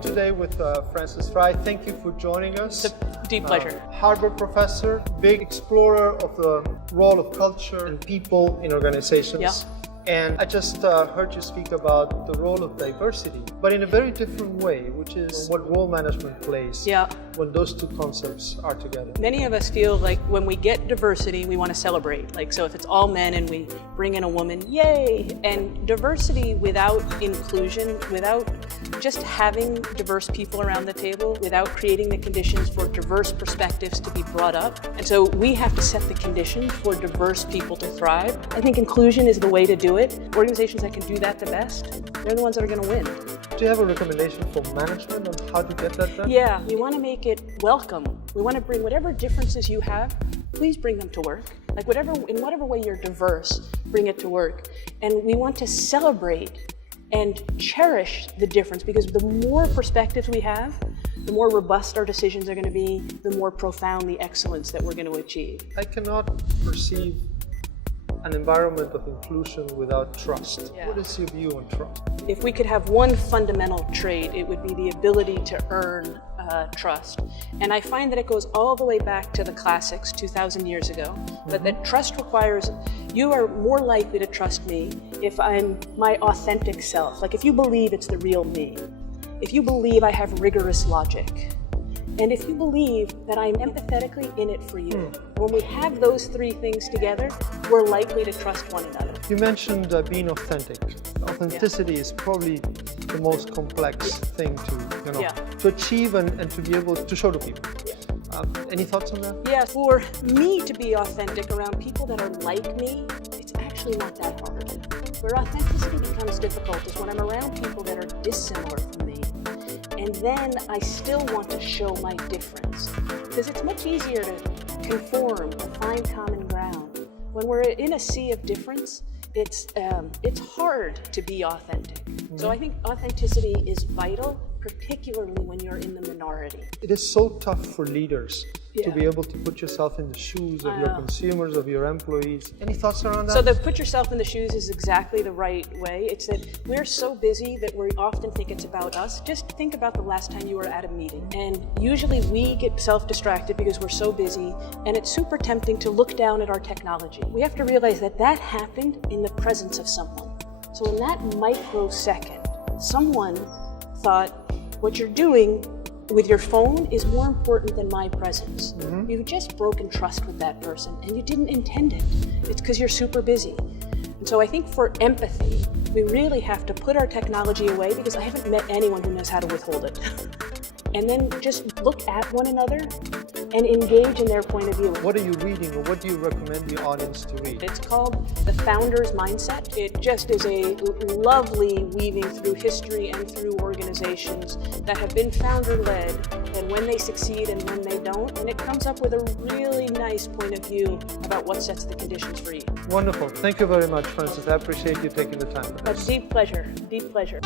today with Frances Frei. Thank you for joining us. It's a deep pleasure. Harvard professor, big explorer of the role of culture and people in organizations. Yeah. And I just heard you speak about the role of diversity, but in a very different way, which is what role management plays when those two concepts are together. Many of us feel like when we get diversity, we want to celebrate. Like, so if it's all men and we bring in a woman, yay! And diversity without inclusion, without just having diverse people around the table, without creating the conditions for diverse perspectives to be brought up. And so we have to set the conditions for diverse people to thrive. I think inclusion is the way to do it. Organizations that can do that the best, they're the ones that are going to win. Do you have a recommendation for management on how to get that done? Yeah, we want to make it welcome. We want to bring whatever differences you have, please bring them to work. Like in whatever way you're diverse, bring it to work. And we want to celebrate and cherish the difference, because the more perspectives we have, the more robust our decisions are going to be, the more profound the excellence that we're going to achieve. I cannot perceive an environment of inclusion without trust. Yeah. What is your view on trust? If we could have one fundamental trait, it would be the ability to earn trust. And I find that it goes all the way back to the classics 2,000 years ago, but that trust requires, you are more likely to trust me if I'm my authentic self. Like if you believe it's the real me, if you believe I have rigorous logic, and if you believe that I'm empathetically in it for you. When we have those three things together, we're likely to trust one another. You mentioned being authentic. Authenticity is probably the most complex thing to achieve and to be able to show to people. Any thoughts on that? Yeah, for me to be authentic around people that are like me, it's actually not that hard. Where authenticity becomes difficult is when I'm around people that are dissimilar from me. And then I still want to show my difference, because it's much easier to conform, to find common ground. When we're in a sea of difference, it's hard to be authentic. So I think authenticity is vital, particularly when you're in the minority. It is so tough for leaders to be able to put yourself in the shoes of your consumers, of your employees. Any thoughts around that? So the put yourself in the shoes is exactly the right way. It's that we're so busy that we often think it's about us. Just think about the last time you were at a meeting. And usually we get self-distracted because we're so busy, and it's super tempting to look down at our technology. We have to realize that that happened in the presence of someone. So in that microsecond, someone thought, what you're doing with your phone is more important than my presence. You've just broken trust with that person, and you didn't intend it. It's because you're super busy. And so I think for empathy, we really have to put our technology away, because I haven't met anyone who knows how to withhold it. And then just look at one another and engage in their point of view. What are you reading, or what do you recommend the audience to read? It's called The Founder's Mindset. It just is a lovely weaving through history and through organizations that have been founder-led, and when they succeed and when they don't. And it comes up with a really nice point of view about what sets the conditions for you. Wonderful. Thank you very much, Frances. I appreciate you taking the time. A deep pleasure. Deep pleasure.